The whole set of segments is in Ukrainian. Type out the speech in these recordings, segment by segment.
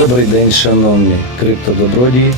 Добрий день, шановні криптодобродії.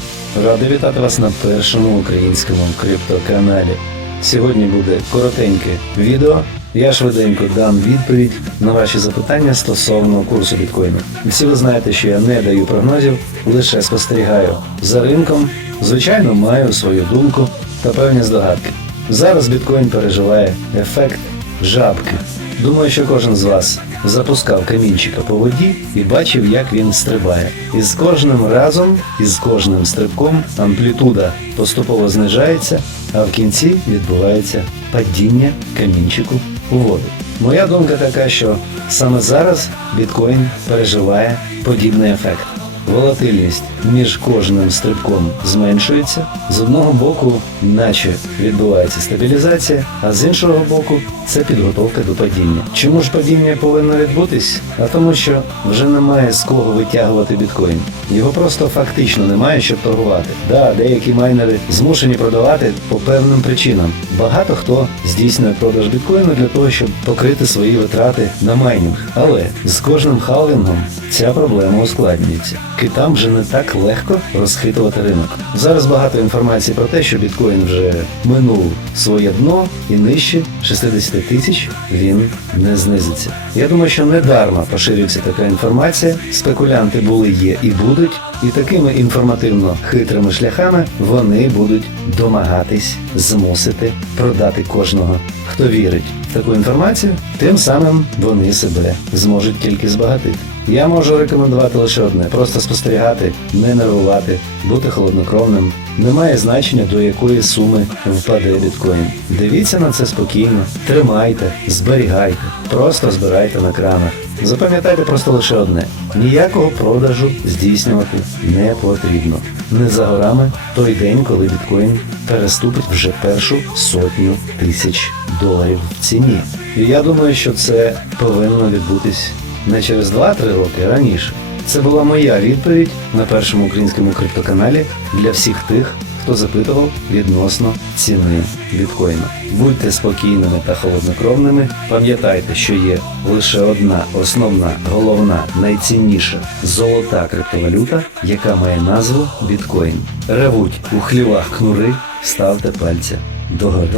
Радий вітати вас на першому українському криптоканалі. Сьогодні буде коротеньке відео. Я швиденько дам відповідь на ваші запитання стосовно курсу біткоїну. Всі ви знаєте, що я не даю прогнозів, лише спостерігаю за ринком. Звичайно, маю свою думку та певні здогадки. Зараз біткоін переживає ефект жабки. Думаю, що кожен з вас запускав камінчика по воді і бачив, як він стрибає. І з кожним разом, і з кожним стрибком амплітуда поступово знижається, а в кінці відбувається падіння камінчику у воду. Моя думка така, що саме зараз біткоін переживає подібний ефект. Волатильність між кожним стрибком зменшується. З одного боку, наче відбувається стабілізація, а з іншого боку, це підготовка до падіння. Чому ж падіння повинно відбутись? А тому, що вже немає з кого витягувати біткоін. Його просто фактично немає, щоб торгувати. Да, деякі майнери змушені продавати по певним причинам. Багато хто здійснює продаж біткоїну для того, щоб покрити свої витрати на майнінг. Але з кожним халвінгом ця проблема ускладнюється. Китам вже не так легко розхитувати ринок. Зараз багато інформації про те, що біткоін вже минув своє дно і нижче 60 тисяч він не знизиться. Я думаю, що недарма поширюється така інформація. Спекулянти були, є і будуть, і такими інформативно хитрими шляхами вони будуть домагатись змусити продати кожного, хто вірить в таку інформацію. Тим самим вони себе зможуть тільки збагатити. Я можу рекомендувати лише одне: просто спостерігати, не нервувати, бути холоднокровним. Немає значення, до якої суми впаде біткоін. Дивіться на це спокійно, тримайте, зберігайте, просто збирайте на кранах. Запам'ятайте просто лише одне: ніякого продажу здійснювати не потрібно. Не за горами той день, коли біткоін переступить вже першу сотню тисяч доларів в ціні. І я думаю, що це повинно відбутись не через 2-3 роки, а раніше. Це була моя відповідь на першому українському криптоканалі для всіх тих, хто запитував відносно ціни біткоїна. Будьте спокійними та холоднокровними. Пам'ятайте, що є лише одна основна, головна, найцінніша золота криптовалюта, яка має назву біткоін. Ревуть у хлівах кнури, ставте пальця догори.